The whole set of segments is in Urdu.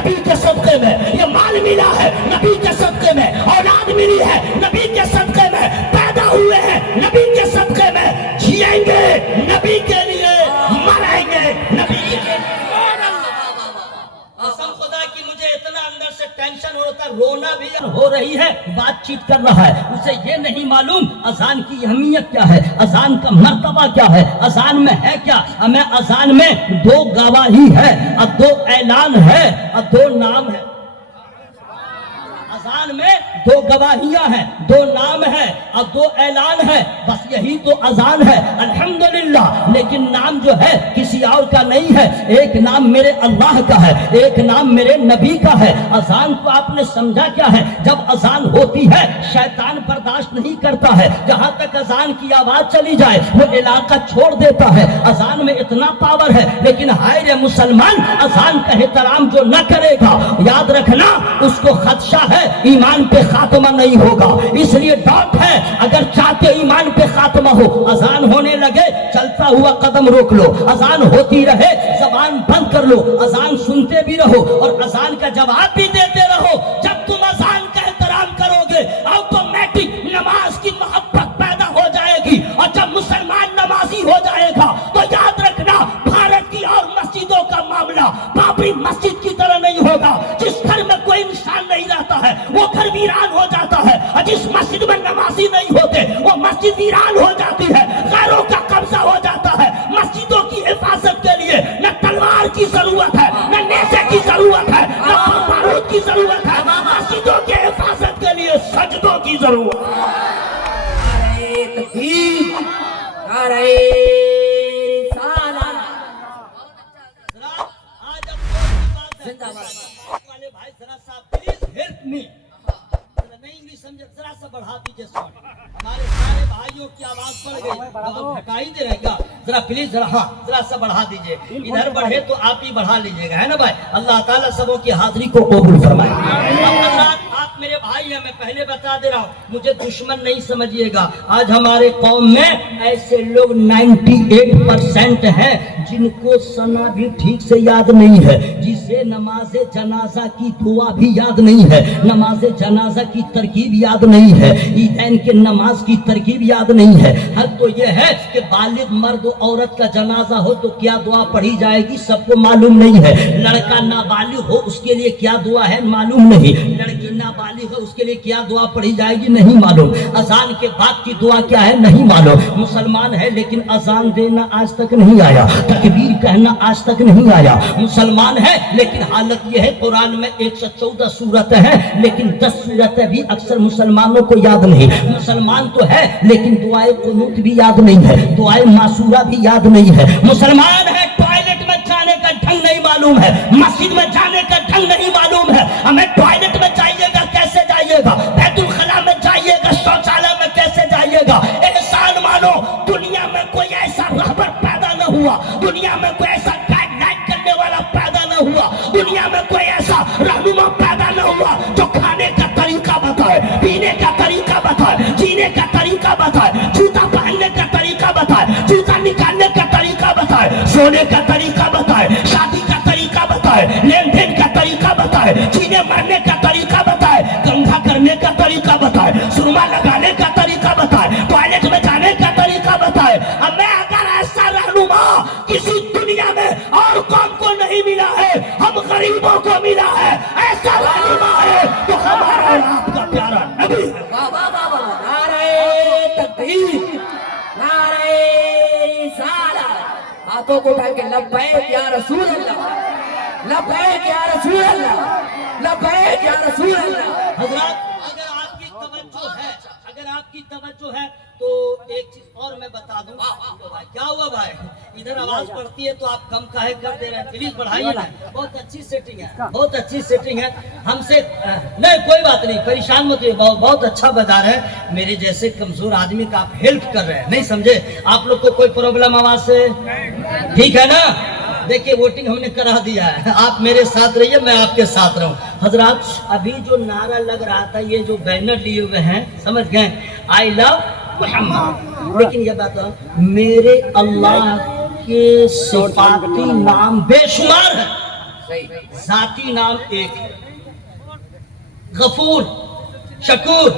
نبی کے صدقے میں، یہ مال ملا ہے نبی کے صدقے میں، اولاد ملی ہے نبی کے صدقے میں، پیدا ہوئے ہیں نبی کے صدقے میں، جیئیں گے نبی کے لیے، مریں گے نبی کے لیے۔ قسم خدا کی مجھے اتنا اندر سے ٹینشن ہوتا، رونا بھی ہو رہی ہے، بات چیت کر رہا ہے، اسے یہ نہیں معلوم اذان کی اہمیت کیا ہے، اذان کا مرتبہ کیا ہے، اذان میں ہے کیا۔ ہمیں اذان میں 2 گواہی ہے اور 2 اعلان ہے اور 2 نام ہے۔ اذان میں 2 گواہیاں ہیں، 2 نام ہے اور 2 اعلان ہے، بس یہی تو اذان ہے الحمدللہ۔ لیکن نام جو ہے کسی اور کا نہیں ہے، ایک نام میرے اللہ کا ہے، ایک نام میرے نبی کا ہے۔ اذان کو آپ نے سمجھا کیا ہے؟ جب اذان ہوتی ہے شیطان برداشت نہیں کرتا ہے، جہاں تک اذان کی آواز چلی جائے وہ علاقہ چھوڑ دیتا ہے۔ اذان میں اتنا پاور ہے، لیکن ہائے رے مسلمان اذان کا احترام جو نہ کرے گا، یاد رکھنا اس کو خدشہ ہے ایمان پہ خاتمہ نہیں ہوگا۔ اس لیے ڈاٹ ہے، اگر چاہتے ایمان پہ خاتمہ ہو، اذان ہونے لگے چلتا ہوا قدم روک لو، اذان ہوتی رہے زبان بند کر لو، اذان سنتے بھی رہو اور اذان کا جواب بھی دیتے رہو۔ جب تم اذان کا احترام کرو گے آٹومیٹک نماز کی محبت پیدا ہو جائے گی، اور جب مسلمان نمازی ہو جائے گا تو یاد رکھنا بھارت کی اور مسجدوں کا معاملہ بابری مسجد کی طرح نہیں ہوگا۔ جس گھر میں کوئی انسان نہیں رہتا ہے وہ گھر ویران ہو جاتا ہے، اور جس مسجد میں نمازی نہیں ہوتے وہ مسجد ویران ہو جاتی ہے، غیروں کا قبضہ ہو جاتا ہے۔ مسجدوں کی حفاظت کے لیے نہ تلوار کی ضرورت ہے، نہ نیزے کی ضرورت ہے، نہ بارود کی ضرورت ہے، مسجدوں کی حفاظت کے لیے سجدوں کی ضرورت ہے۔ نعرہ تکبیر، نعرہ رسالت۔ آج اب زندہ باد والے بھائی ذرا سا پلیز ہیلپ می، نہیں انگلش سمجھے ذرا سا بڑھا دیجیے ساؤنڈ، ہمارے سارے بھائیوں کی آواز بڑھ گئی، آپ ہٹائی دے رہے گا ذرا پلیز، ذرا ہاں ذرا سا بڑھا دیجیے، ادھر بڑھے تو آپ ہی بڑھا لیجیے گا، ہے نا بھائی۔ اللہ تعالیٰ سبوں کی حاضری کو قبول فرمائے۔ آپ میرے بھائی ہیں، میں پہلے بتا دے رہا ہوں، مجھے دشمن نہیں سمجھیے گا۔ آج ہمارے قوم میں ایسے لوگ 98% ہیں جن کو ثنا بھی ٹھیک سے یاد نہیں ہے، جسے نماز جنازہ کی دعا بھی یاد نہیں ہے، نماز جنازہ کی ترکیب یاد نہیں ہے، عیدین کے نماز کی ترکیب یاد نہیں ہے۔ حق تو یہ ہے کہ بالغ مرد و عورت کا جنازہ ہو تو کیا دعا پڑھی جائے گی سب کو معلوم نہیں ہے، لڑکا نابالغ ہو اس کے لیے کیا دعا ہے معلوم نہیں، لڑکی نابالغ ہو اس کے لیے کیا دعا پڑھی جائے گی نہیں معلوم، اذان کے بعد کی دعا کیا ہے نہیں معلوم۔ مسلمان ہے لیکن اذان دینا آج تک نہیں آیا، تکبیر کہنا آج تک نہیں آیا۔ مسلمان ہے لیکن حالت یہ ہے قرآن میں 114 سورت ہے لیکن 10 سورتیں بھی اکثر مسلمانوں کو یاد نہیں۔ مسلمان تو ہے لیکن دعائے قنوت بھی یاد نہیں ہے، دعائے معصورہ بھی یاد نہیں ہے۔ مسلمان ہے ٹوائلٹ میں جانے کا ڈھنگ نہیں معلوم ہے، مسجد میں جانے کا ڈھنگ نہیں معلوم ہے، ہمیں ٹوائلٹ میں جائیے گا کیسے جائیے گا، بیت الخلا میں جائیے گا شوچالیہ میں کیسے جائیے گا۔ احسان مانو دنیا میں کوئی ایسا رہبر پیدا نہ ہوا، دنیا میں کوئی ایسا گائیڈ لائن کرنے والا پیدا نہ ہوا، دنیا میں کوئی ایسا رہنما پیدا نہ ہوا جو کھانے کا طریقہ بتائے، پینے کا طریقہ بتائے، جینے کا طریقہ بتائے، جوتا پہننے کا طریقہ بتائے، جوتا نکالنے کا طریقہ بتائے، سونے کا طریقہ بتائے، شادی کا طریقہ بتائے، لین دین کا طریقہ بتائے، جینے مرنے کا طریقہ بتائے، گنگا کرنے کا طریقہ بتائے، سرما لگانے کا طریقہ بتائے، ٹوائلٹ میں جانے کا طریقہ بتائے۔ ہمیں اگر ایسا رہنما کسی دنیا میں اور قوم کو نہیں ملا ہے، ہم غریبوں کو ملا ہے، ایسا رہنما ہے تو ہمارا اور آپ کا پیارا نبی ہے۔ نعرہ تکبیر، نعرہ رسالت۔ ہاتھوں کو اٹھا کے لبیک یا رسول اللہ، لبیک یا رسول اللہ، لبیک یا رسول اللہ۔ حضرات اگر آپ کی توجہ ہے تو ایک چیز اور میں بتا دوں۔ کیا ہوا بھائی، ادھر آواز پڑتی ہے تو آپ کم کاہے کر دے رہے ہیں، پلیز بڑھائیے نا، بہت اچھی سیٹنگ ہے، بہت اچھی سیٹنگ ہے۔ ہم سے نہیں کوئی بات نہیں، پریشان مت ہوئے، بہت اچھا بازار ہے، میرے جیسے کمزور آدمی کا آپ ہیلپ کر رہے ہیں، نہیں سمجھے؟ آپ لوگ کو کوئی پرابلم آواز سے ٹھیک ہے نا؟ دیکھیں ووٹنگ ہم نے کرا دیا ہے، آپ میرے ساتھ رہیے میں آپ کے ساتھ رہوں۔ حضرات ابھی جو نعرہ لگ رہا تھا، یہ جو بینر لیے ہوئے ہیں سمجھ گئے، آئی لو محمد، لیکن یہ بات میرے اللہ کے صفاتی نام بے شمار ہیں، صحیح ذاتی نام ایک ہے، غفور، شکور،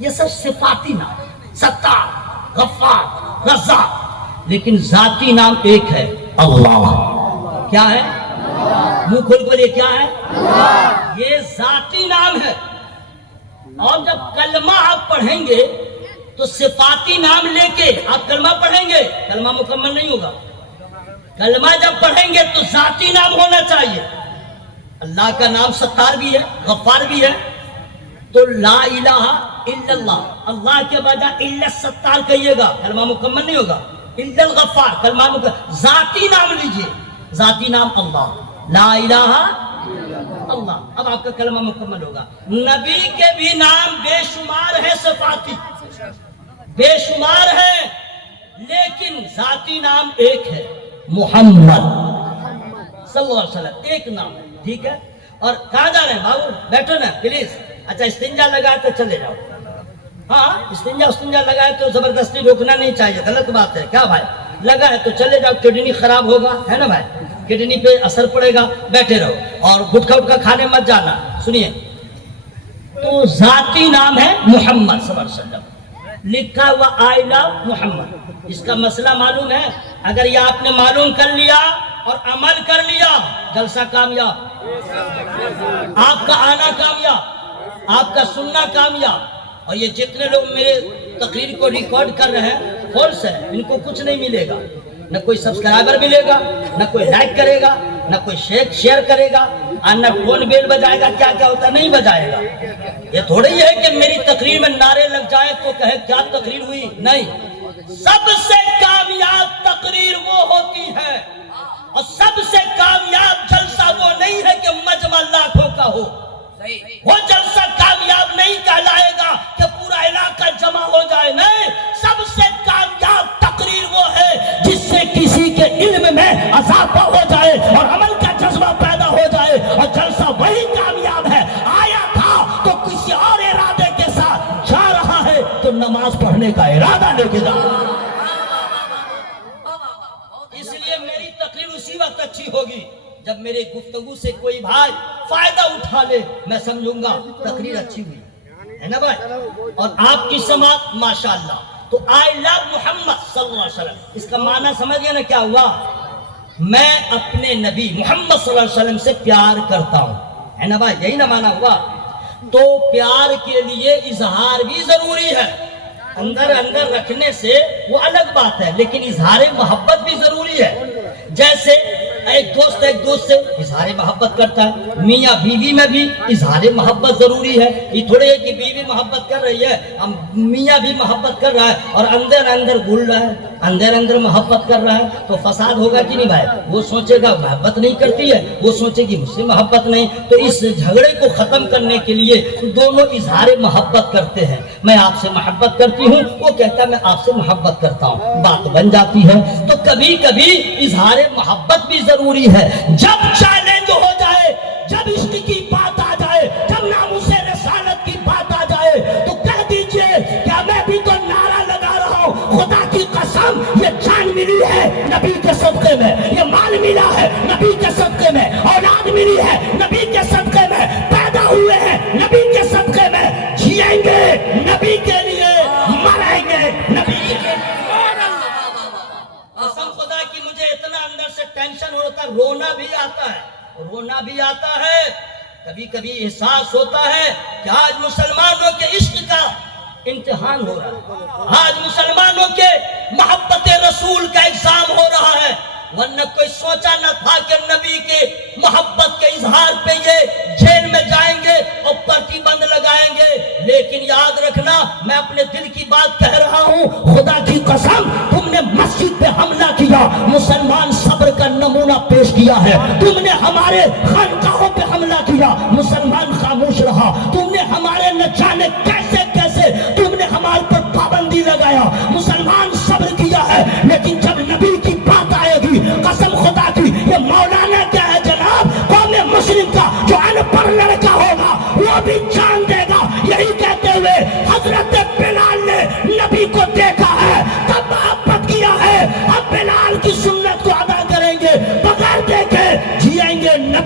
یہ سب صفاتی نام، ستار، غفار، رزاق، لیکن ذاتی نام ایک ہے، اللہ۔ کیا ہے؟ منہ کھول کر یہ کیا ہے؟ یہ ذاتی نام ہے۔ اور جب کلمہ آپ پڑھیں گے تو صفاتی نام لے کے آپ کلمہ پڑھیں گے، کلمہ مکمل نہیں ہوگا۔ کلمہ جب پڑھیں گے تو ذاتی نام ہونا چاہیے۔ اللہ کا نام ستار بھی ہے، غفار بھی ہے، تو لا الہ الا اللہ، اللہ کے بجائے الا ستار کہیے گا، کلمہ مکمل نہیں ہوگا۔ الا الغفار، کلمہ مکمل۔ ذاتی نام لیجئے، ذاتی نام اللہ، لا الہ اللہ، اب آپ کا کلمہ مکمل ہوگا۔ نبی کے بھی نام بے شمار ہے، صفاتی بے شمار ہے، لیکن ذاتی نام ایک ہے، محمد صلی اللہ علیہ وسلم، ایک نام ہے، ٹھیک ہے۔ اور کہاں جا رہے ہیں بابو؟ بیٹھو نا پلیز۔ اچھا استنجا لگائے تو چلے جاؤ، ہاں استنجا لگائے تو زبردستی روکنا نہیں چاہیے، غلط بات ہے کیا بھائی؟ لگا ہے تو چلے جاؤ، کڈنی خراب ہوگا، ہے نا بھائی، کڈنی پہ اثر پڑے گا، بیٹھے رہو۔ اور گٹکا اٹکا کھانے مت جانا۔ سنیے، تو ذاتی نام ہے محمد صلی اللہ علیہ وسلم، لکھا ہوا آئی لو محمد۔ اس کا مسئلہ معلوم ہے؟ اگر یہ آپ نے معلوم کر لیا اور عمل کر لیا، جلسہ کامیاب، آپ کا آنا کامیاب، آپ کا سننا کامیاب۔ اور یہ جتنے لوگ میرے تقریر کو ریکارڈ کر رہے ہیں فالس ہے، ان کو کچھ نہیں ملے گا، نہ کوئی سبسکرائبر ملے گا، نہ کوئی لائک کرے گا، نہ کوئی شیئر کرے گا، نہ فون بیل بجائے گا، کیا کیا ہوتا نہیں بجائے گا۔ یہ تھوڑی ہے کہ میری تقریر میں نعرے لگ جائے تو کہے کیا تقریر ہوئی، نہیں۔ سب سے کامیاب تقریر وہ ہوتی ہے، اور سب سے کامیاب جلسہ وہ نہیں ہے کہ مجمع لاکھوں کا ہو، وہ جلسہ کامیاب نہیں کہلائے گا کہ پورا علاقہ جمع ہو جائے، نہیں۔ سب سے کامیاب تقریر وہ ہے جس سے کسی کے علم میں اضافہ ہو جائے اور عمل کا جذبہ پیدا ہو جائے، اور جلسہ وہی کامیاب ہے۔ آیا تھا تو کسی اور ارادے کے ساتھ، جا رہا ہے تو نماز پڑھنے کا ارادہ لے کے جا رہا ہے۔ اس لیے میری تقریر اسی وقت اچھی ہوگی جب میرے گفتگو سے کوئی بھائی فائدہ اٹھا لے، میں سمجھوں گا تقریر اچھی ہوئی ہے نا بھائی۔ اور آپ کی سماعت ماشاءاللہ۔ تو آئی لو محمد صلی اللہ علیہ وسلم، اس کا معنی سمجھ گیا نا کیا ہوا؟ میں اپنے نبی محمد صلی اللہ علیہ وسلم سے پیار کرتا ہوں، ہے نا بھائی، یہی نا معنی ہوا۔ تو پیار کے لیے اظہار بھی ضروری ہے، اندر رکھنے سے وہ الگ بات ہے، لیکن اظہار محبت بھی ضروری ہے۔ جیسے ایک دوست سے اظہار محبت کرتا ہے، میاں بیوی میں بھی اظہار محبت ضروری ہے۔ یہ تھوڑے ہے کہ بیوی محبت کر رہی ہے، میاں بھی محبت کر رہا ہے اور اندر گھل رہا ہے، اندر محبت کر رہا ہے، تو فساد ہوگا کہ نہیں بھائی؟ وہ سوچے گا محبت نہیں کرتی ہے، وہ سوچے گی مجھ سے محبت نہیں۔ تو اس جھگڑے کو ختم کرنے کے لیے دونوں اظہار محبت کرتے ہیں، میں آپ سے محبت کرتی ہوں، وہ کہتا ہے میں آپ سے محبت کرتا ہوں، بات بن جاتی ہے۔ تو کبھی کبھی اظہار محبت بھی ضروری ہے۔ جب چیلنج ہو جائے، جب عشق کی بات آ جائے، جب ناموس رسالت کی بات آ جائے، تو کہہ دیجئے کہ میں بھی تو نعرہ لگا رہا ہوں، خدا کی قسم یہ جان ملی ہے نبی کے صدقے میں، یہ مال ملا ہے نبی کے صدقے میں، اولاد ملی ہے نبی کے صدقے میں، پیدا ہوئے ہیں نبی کے صدقے میں، جیئیں گے نبی کے لیے، مریں گے نبی کے لیے۔ قسم خدا کی مجھے اتنا اندر سے ٹینشن ہوتا ہے، رونا بھی آتا ہے، کبھی کبھی احساس ہوتا ہے کہ آج مسلمانوں کے عشق کا امتحان ہو رہا ہے، آج مسلمانوں کے محبت رسول کا ایگزام ہو رہا ہے۔ ورنہ کوئی سوچا نہ تھا کہ نبی کے محبت کے اظہار پہ یہ جیل میں جائیں گے اور پرچی بند لگائیں گے۔ لیکن یاد رکھنا، میں اپنے دل کی بات کہہ رہا ہوں، خدا کی قسم تم نے مسجد پہ حملہ کیا، مسلمان صبر کا نمونہ پیش کیا ہے۔ تم نے ہمارے خانقاہوں پہ حملہ کیا، مسلمان خاموش رہا۔ تم نے ہمارے نہ جانے کیسے تم نے ہمارے پر پابندی لگایا، مسلمان صبر کیا ہے۔ لیکن جب نبی کی بات آئے گی، قسم خدا کی، یہ مولانا کیا ہے جناب، قوم مسلم کا جو ان پڑھ لڑکا ہوگا وہ بھی جان دے گا۔ یہی کہتے ہوئے حضرت بلال نے نبی کو دیکھا ہے، تب محبت کیا ہے، اب بلال کی سنت کو ادا کریں گے، بغیر دیکھے جیئیں گے نبی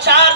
4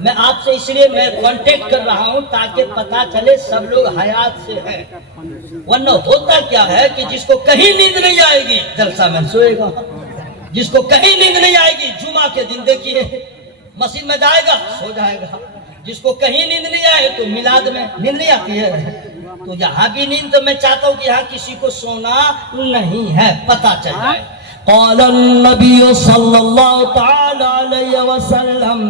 میں آپ سے اس لیے میں کانٹیکٹ کر رہا ہوں تاکہ پتا چلے سب لوگ حیات سے ہیں، ورنہ ہوتا کیا ہے کہ جس کو کہیں نیند نہیں آئے گی جلسہ میں سوئے گا، جس کو کہیں نیند نہیں آئے گی جمعہ کے دن دیکھیے مسجد میں جائے گا سو جائے گا، جس کو کہیں نیند نہیں آئے تو میلاد میں نیند نہیں آتی ہے، تو یہاں بھی نیند تو میں چاہتا ہوں کہ یہاں کسی کو سونا نہیں ہے، پتا چل جائے۔ قال النبي صلى الله تعالى عليه وسلم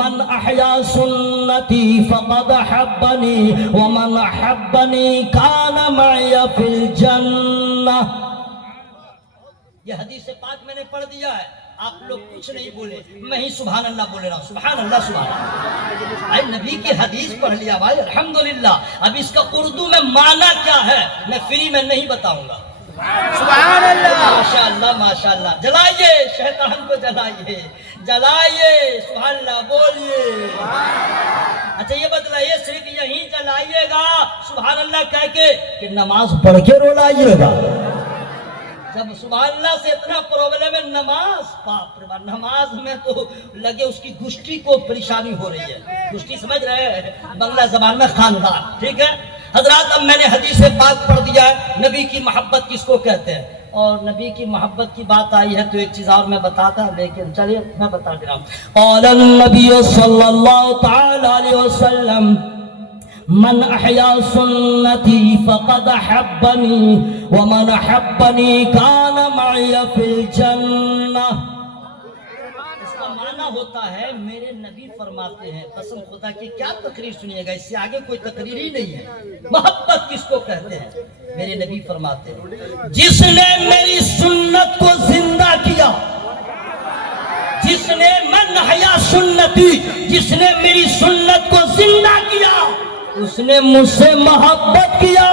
من احيا سنتي فقد احبني ومن احبني كان معي في الجنة۔ یہ حدیث پاک میں نے پڑھ دیا ہے، آپ لوگ کچھ نہیں بولے، میں ہی سبحان اللہ بولے رہا ہوں، سبحان اللہ سبحان اللہ۔ بھائی نبی کی حدیث پڑھ لیا بھائی الحمدللہ، اب اس کا اردو میں معنی کیا ہے میں فری میں نہیں بتاؤں گا۔ سبحان اللہ، ماشاءاللہ ماشاءاللہ، جلائیے شیطان کو، جلائیے جلائیے، سبحان اللہ بولیے۔ اچھا یہ بتلائیے صرف یہیں جلائیے گا سبحان اللہ کہہ کے کہ نماز پڑھ کے رولائیے گا؟ جب سبحان اللہ سے اتنا پرابلم ہے نماز، باپ رے باپ، نماز میں تو لگے اس کی گشتی کو پریشانی ہو رہی ہے، گشتی سمجھ رہے ہیں بنگلہ زبان میں خاندان، ٹھیک ہے حضرات۔ اب میں نے حدیث پاک پڑھ دیا ہے، نبی کی محبت کس کو کہتے ہیں، اور نبی کی محبت کی بات آئی ہے تو ایک چیز اور میں بتاتا، لیکن چلیے میں بتا دے رہا ہوں۔ قال النبی صلی اللہ تعالی علیہ وسلم من احیا سنتی فقد احبنی ومن احبنی کان معی فی الجنہ۔ اس کا معنی ہوتا ہے میرے نبی فرماتے ہیں، قسم خدا کی کیا تقریر سنیے گا، اس سے آگے کوئی تقریر ہی نہیں ہے۔ محبت کس کو کہتے ہیں؟ میرے نبی فرماتے ہیں جس نے میری سنت کو زندہ کیا، جس نے من احیا سنتی، جس نے میری سنت کو زندہ کیا اس نے مجھ سے محبت کیا۔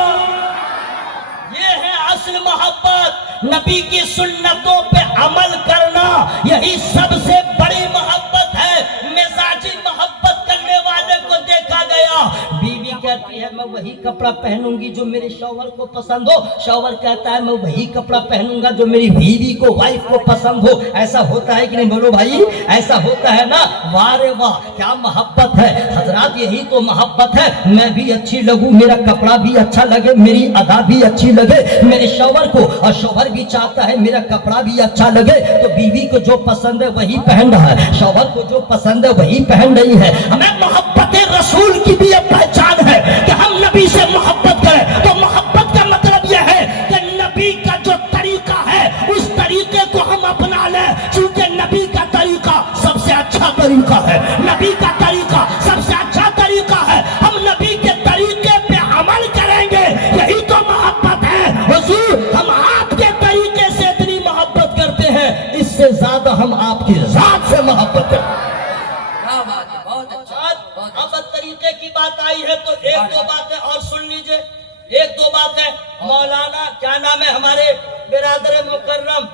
یہ ہے اصل محبت، نبی کی سنتوں پہ عمل کرنا، یہی سب سے بڑی محبت ہے۔ مزاجی محبت کرنے والے کو دیکھا گیا، بیوی کہتی ہے میں وہی کپڑا پہنوں گی جو میرے شوہر کو پسند ہو، شوہر کہتا ہے میں وہی کپڑا پہنوں گا جو میری بیوی کو، وائف کو پسند ہو۔ ایسا ہوتا ہے کہ نہیں بولو بھائی، ایسا ہوتا ہے نا؟ واہ رے واہ کیا محبت ہے حضرات، یہی تو محبت ہے۔ میں بھی اچھی لگوں، میرا کپڑا بھی اچھا لگے، میری ادا بھی اچھی لگے میرے شوہر کو، اور شوہر بھی چاہتا ہے میرا کپڑا بھی اچھا لگے، تو بیوی کو جو پسند ہے وہی پہن رہا ہے، شوہر کو جو پسند ہے وہی پہن رہی ہے۔ ہمیں محبت رسول کی بھی ایک پہچان ہے کہ ہم نبی سے محبت کریں، تو محبت کا مطلب یہ ہے کہ نبی کا جو طریقہ ہے اس طریقے کو ہم اپنا لیں، چونکہ نبی کا طریقہ سب سے اچھا طریقہ ہے، نبی کا طریقہ سب سے اچھا طریقہ ہے، ہم نبی کے طریقے پہ عمل کریں گے، یہی تو محبت ہے۔ حضور ہم آپ کے طریقے سے اتنی محبت کرتے ہیں، اس سے زیادہ ہم آپ کی ذات سے محبت کرتے ہیں۔ اب طریقے کی بات آئی ہے تو ایک دو باتیں اور سن لیجئے، ایک دو باتیں۔ مولانا کیا نام ہے ہمارے برادر مکرم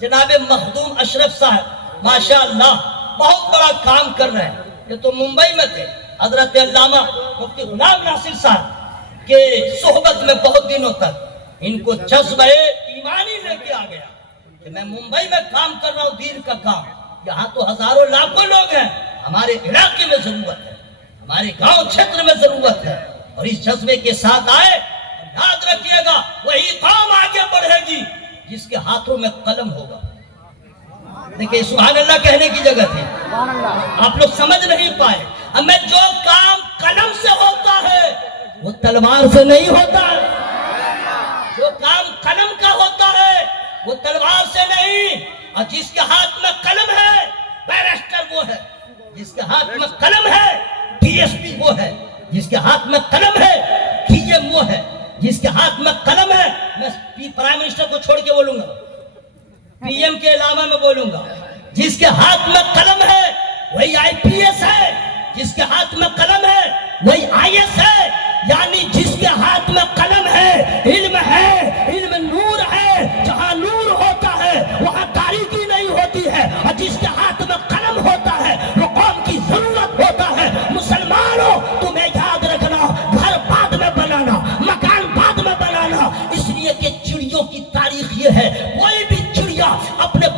جناب مخدوم اشرف صاحب، ماشاءاللہ بہت بڑا کام کر رہے ہیں، یہ تو ممبئی میں تھے، حضرت علامہ مفتی غلام ناصر صاحب کے صحبت میں بہت دنوں تک ان کو جذبہ ایمانی لے کے آ گیا کہ میں ممبئی میں کام کر رہا ہوں دین کا کام، یہاں تو ہزاروں لاکھوں لوگ ہیں، ہمارے علاقے میں ضرورت ہے، ہمارے گاؤں چھیتر میں ضرورت ہے، اور اس جذبے کے ساتھ آئے، یاد رکھیے گا وہی قوم آگے بڑھے گی جس کے ہاتھوں میں قلم ہوگا۔ دیکھیں سبحان اللہ کہنے کی جگہ تھی، آپ لوگ سمجھ نہیں پائے، ہمیں جو کام قلم سے ہوتا ہے وہ تلوار سے نہیں ہوتا، جو کام قلم کا ہوتا ہے وہ تلوار سے نہیں، اور جس کے ہاتھ میں قلم ہے بیرسٹر وہ ہے، جس کے ہاتھ میں قلم ہے ڈی ایس پی وہ ہے، جس کے ہاتھ میں قلم ہے ڈی ایم وہ ہے، جس کے ہاتھ میں قلم ہے، میں پرائم منسٹر کو چھوڑ کے بولوں گا، پی ایم کے علاوہ میں بولوں گا، جس کے ہاتھ میں قلم ہے وہی آئی پی ایس ہے، جس کے ہاتھ میں قلم ہے وہی آئی ایس ہے، یعنی جس کے ہاتھ میں قلم ہے علم نور ہے، جہاں نور ہوتا ہے وہاں تاریکی نہیں ہوتی ہے، اور جس کے ہاتھ میں قلم ہوتا ہے وہ قوم کی ضرورت ہوتا ہے۔ مسلمانوں تمہیں یاد رکھنا، گھر بعد میں بنانا، مکان بعد میں بنانا، اس لیے کہ چڑیوں کی تاریخ یہ ہے، کوئی بھی چڑیا اپنے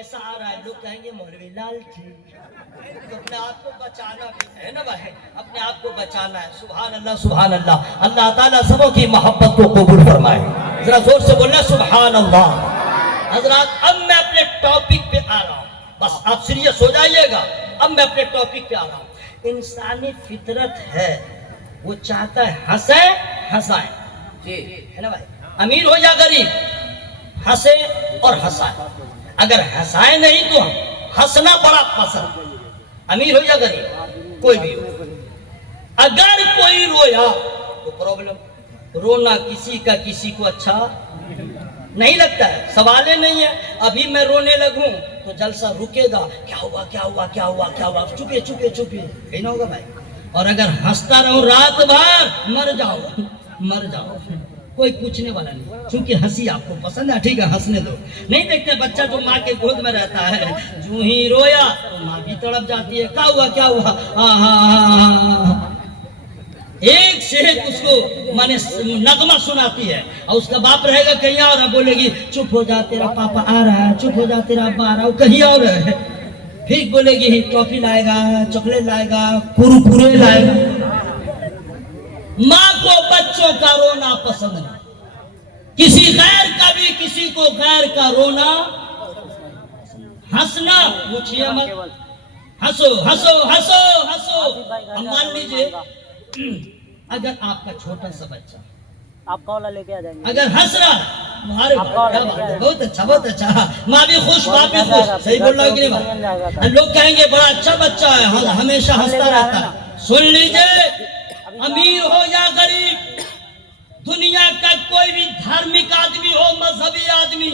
پیسہ آ رہا ہے لوگ کہیں گے مولوی لال جی. تو اپنے آپ کو بچانا بھی ہے نا بھائی, اپنے آپ کو بچانا ہے. سبحان اللہ سبحان اللہ. اللہ تعالیٰ سبوں کی محبت کو قبول فرمائے. ذرا زور سے بولنا سبحان اللہ. حضرات اب میں اپنے ٹاپک پہ آ رہا ہوں, بس آپ سیریس ہو جائیے گا. اب میں اپنے ٹاپک پہ آ رہا ہوں. انسانی فطرت ہے, وہ چاہتا ہے ہنسے ہنسائیں, جی ہے نا بھائی, امیر ہو یا غریب, ہنسے اور ہنسائیں. اگر ہنسائے نہیں تو ہنسنا بڑا پسند, امیر ہو یا غریب کوئی بھی ہو. اگر کوئی رویا تو پرابلم, رونا کسی کا کسی کو اچھا نہیں لگتا ہے. سوال ہی نہیں ہے ابھی میں رونے لگوں تو جلسہ رکے گا, کیا ہوا کیا ہوا کیا ہوا کیا ہوا, چپے چپے چپے, کہیں نہ ہوگا بھائی. اور اگر ہنستا رہوں رات بھر مر جاؤ مر جاؤ, کوئی پوچھنے والا نہیں, چونکہ ہنسی آپ کو پسند ہے. ٹھیک ہے ہنسنے دو. نہیں دیکھتے بچہ جو ماں کے گود میں رہتا ہے جو ہی رویا تو ماں بھی تڑپ جاتی ہے, کیا ہوا کیا ہوا, ایک سے ایک اس کو مانے نغمہ سناتی ہے. اور اس کا باپ رہے گا کہیں اور, بولے گی چپ ہو جا تیرا پاپا آ رہا ہے, چپ ہو جا تیرا ابا آ رہا ہے, کہیں اور ہے. پھر بولے گی ٹافی لائے گا, چاکلیٹ لائے گا, کرکرے لائے گا. ماں کو بچوں کا رونا پسند نہیں, کسی غیر کا بھی کسی کو غیر کا رونا. ہنسنا پوچھئے مت, ہنسو ہنسو ہنسو ہنسو. اب مان لیجئے اگر آپ کا چھوٹا سا بچہ آپ کا والا لے کے آ جائیں گے. اگر ہنس رہا, تمہارے بہت اچھا بہت اچھا, ماں بھی خوش باپ بھی خوش. صحیح بول رہا ہوں کہ نہیں بھائی؟ لوگ کہیں گے بڑا اچھا بچہ ہے, ہمیشہ ہنستا رہتا ہے. سن لیجئے, امیر ہو یا غریب, دنیا کا کوئی بھی دھارمک آدمی ہو, مذہبی آدمی,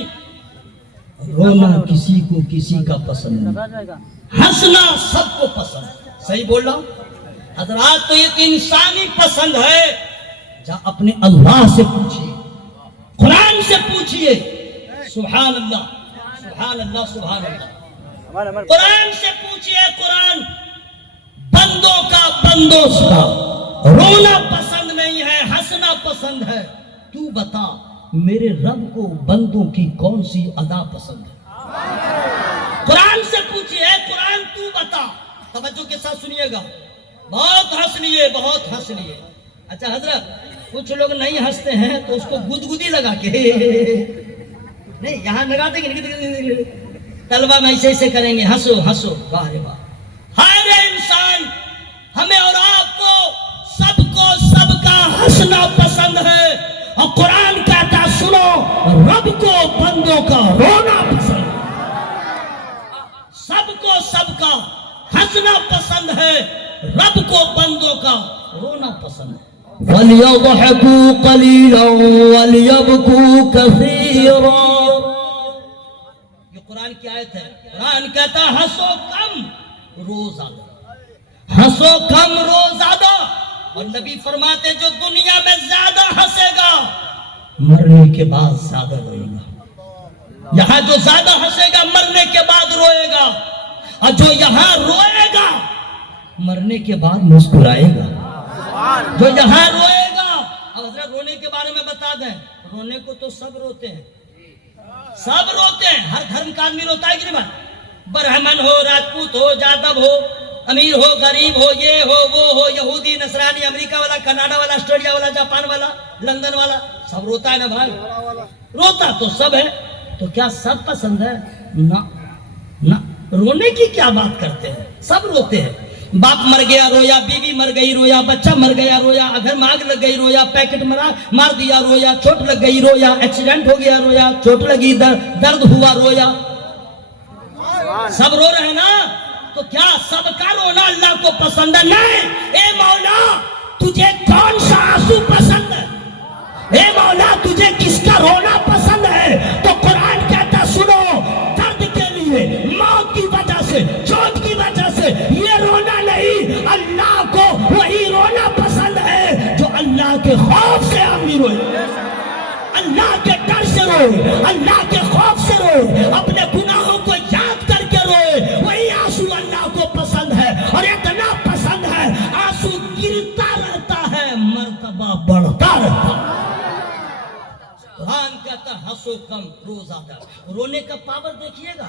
رونا کسی کو کسی کا پسند نہیں, ہنسنا سب کو پسند. صحیح بول رہا ہوں حضرات؟ تو ایک انسانی پسند ہے. جا اپنے اللہ سے پوچھئے, قرآن سے پوچھئے. سبحان اللہ سبحان اللہ سبحان اللہ. قرآن سے پوچھئے, قرآن بندوں کا بندوں کا رونا پسند نہیں ہے, ہنسنا پسند ہے. تو بتا میرے رب کو بندوں کی کون سی ادا پسند ہے؟ قرآن سے پوچھئے, قرآن تو بتا. توجہ کے ساتھ سنیے گا, بہت ہنس لیے بہت ہنس لیے. اچھا حضرت کچھ لوگ نہیں ہنستے ہیں تو اس کو گدگدی لگا کے نہیں, یہاں لگا دیں گے طلبہ میں ایسے ایسے کریں گے, ہنسو ہنسو. واہ رے واہ. ہر انسان, ہمیں اور آپ کو سب کا ہنسنا پسند ہے. اور قرآن کہتا سنو, رب کو بندوں کا رونا پسند ہے. سب کا ہنسنا پسند ہے, رب کو بندوں کا رونا پسند ہے. وَلْيَضْحَكُوا قَلِيلًا وَلْيَبْكُوا كَثِيرًا. یہ قرآن کی آیت ہے. قرآن کہتا ہنسو کم رو زیادہ, ہنسو کم رو زیادہ. اور نبی فرماتے جو دنیا میں زیادہ ہنسے گا مرنے کے بعد زیادہ روئے گا. یہاں جو زیادہ ہنسے گا مرنے کے بعد روئے گا, اور جو یہاں روئے گا مرنے کے بعد مسکرائے گا. جو یہاں روئے گا. اب حضرت رونے کے بارے میں بتا دیں, رونے کو تو سب روتے ہیں, سب روتے ہیں. ہر دھرم کا آدمی روتا ہے کہ نہیں بھائی؟ برہمن ہو, راجپوت ہو, جادو ہو, امیر ہو, غریب ہو, یہ ہو وہ ہو, یہودی, نصرانی, امریکہ والا, کینیڈا والا, آسٹریلیا والا, جاپان والا, لندن والا, سب روتا ہے نا بھائی. روتا تو سب ہے. تو کیا سب پسند ہے؟ نہ, رونے کی کیا بات کرتے ہیں, سب روتے ہیں. باپ مر گیا رویا, بیوی مر گئی رویا, بچہ مر گیا رویا, اگر ماگ لگ گئی رویا, پیکٹ مار دیا رویا, چوٹ لگ گئی رویا, ایکسیڈنٹ ہو گیا رویا, چوٹ لگی درد ہوا رویا. سب رو رہے ہیں نا. تو کیا سب کا رونا اللہ کو پسند ہے؟ نہیں. اے مولا تجھے کون سا آنسو پسند ہے؟ اے مولا تجھے کس کا رونا پسند ہے؟ تو قرآن کہتا سنو, درد کے لیے, موت کی وجہ سے, چوٹ کی وجہ سے یہ رونا نہیں, اللہ کو وہی رونا پسند ہے جو اللہ کے خوف سے آدمی روئے, اللہ کے ڈر سے روئے, اللہ کے خوف سے روئے, اپنے گناہوں کو یاد کر کے روئے. وہی آنسو اللہ کو پسند ہے. اور اتنا پسند ہے آنسو گرتا رہتا ہے, مرتبہ بڑھتا رہتا ہے. قرآن کہتا ہنسو کم رو زیادہ. رونے کا پاور دیکھیے گا.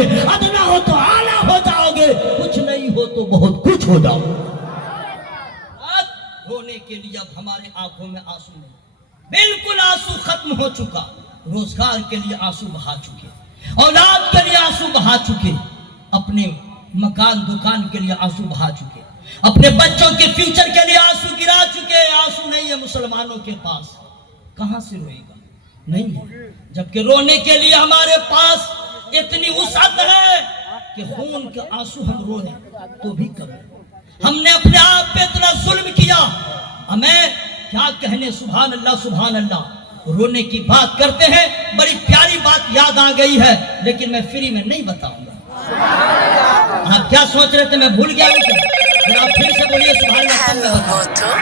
گے, ادنا ہو تو اعلیٰ ہو جاؤ گے, کچھ نہیں ہو تو بہت کچھ ہو جاؤ گے. رونے کے لیے اب ہمارے آنکھوں میں آنسو نہیں, بالکل آنسو ختم ہو چکا. روزگار کے لیے آنسو بہا چکے, اولاد کے لیے آنسو بہا چکے, اپنے مکان دکان کے لیے آنسو بہا چکے, اپنے بچوں کے فیوچر کے لیے آنسو گرا چکے. آنسو نہیں ہے مسلمانوں کے پاس, کہاں سے روئے گا؟ نہیں ہے. جبکہ رونے کے لیے ہمارے پاس اتنی وسعت ہے کہ خون کے آنسو ہم روئیں تو بھی کم. ہم نے اپنے آپ پہ اتنا ظلم کیا, ہمیں کیا کہنے. سبحان اللہ سبحان اللہ. رونے کی بات کرتے ہیں, بڑی پیاری بات یاد آ گئی ہے, لیکن میں فری میں نہیں بتاؤں گا. آپ کیا سوچ رہے تھے میں بھول گیا ہوں کیا؟ پھر آپ پھر سے بولیے سبحان اللہ, تب میں بتاؤں.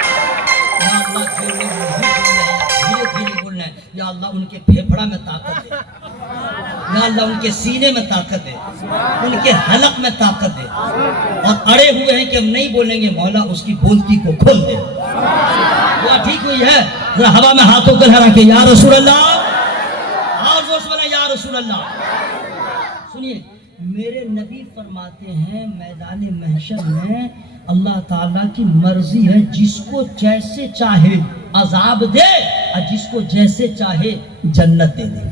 یا اللہ دھیرے دھیرے بولنا ہے. یا اللہ ان کے پھیپھڑا میں طاقت دے, یا اللہ ان کے سینے میں طاقت دے, ان کے حلق میں طاقت دے, اور اڑے ہوئے ہیں کہ ہم نہیں بولیں گے, مولا اس کی بولتی کو کھول دے. وہ ٹھیک ہوئی ہے, ذرا ہوا میں ہاتھوں کو لہرا کے یا رسول اللہ, اور زور سے بولا یا رسول اللہ. سنیے, میرے نبی فرماتے ہیں میدان محشر میں اللہ تعالیٰ کی مرضی ہے جس کو جیسے چاہے عذاب دے اور جس کو جیسے چاہے جنت دے دے.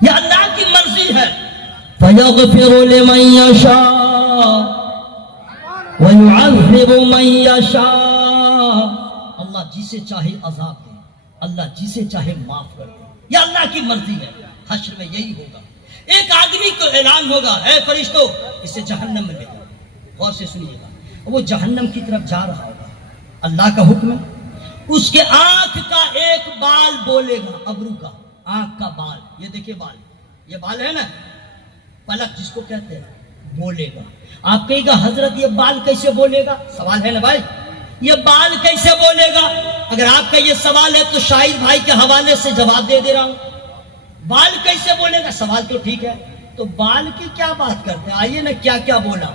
یہ اللہ کی مرضی ہے. فَيَغْفِرُ لِمَن يَشَاءُ وَيُعَذِّبُ مَن يَشَاءُ. اللہ جسے چاہے عذاب دے, اللہ جسے چاہے معاف کر دے. یہ اللہ کی مرضی ہے. حشر میں یہی ہوگا. ایک آدمی کو اعلان ہوگا, اے فرشتوں اسے جہنم میں لے جاؤ. غور سے سنیے گا, وہ جہنم کی طرف جا رہا ہوگا, اللہ کا حکم ہے. اس کے آنکھ کا ایک بال بولے گا, ابرو کا آنکھ کا بال, یہ دیکھیں بال, یہ بال ہے نا, پلک جس کو کہتے ہیں, بولے گا. آپ کہے گا حضرت یہ بال کیسے بولے گا؟ سوال ہے نا بھائی, یہ بال کیسے بولے گا؟ اگر آپ کا یہ سوال ہے تو شاہد بھائی کے حوالے سے جواب دے دے رہا ہوں. بال کیسے بولے گا؟ سوال تو ٹھیک ہے, تو بال کی کیا بات کرتے ہیں؟ آئیے نا, کیا کیا بولا.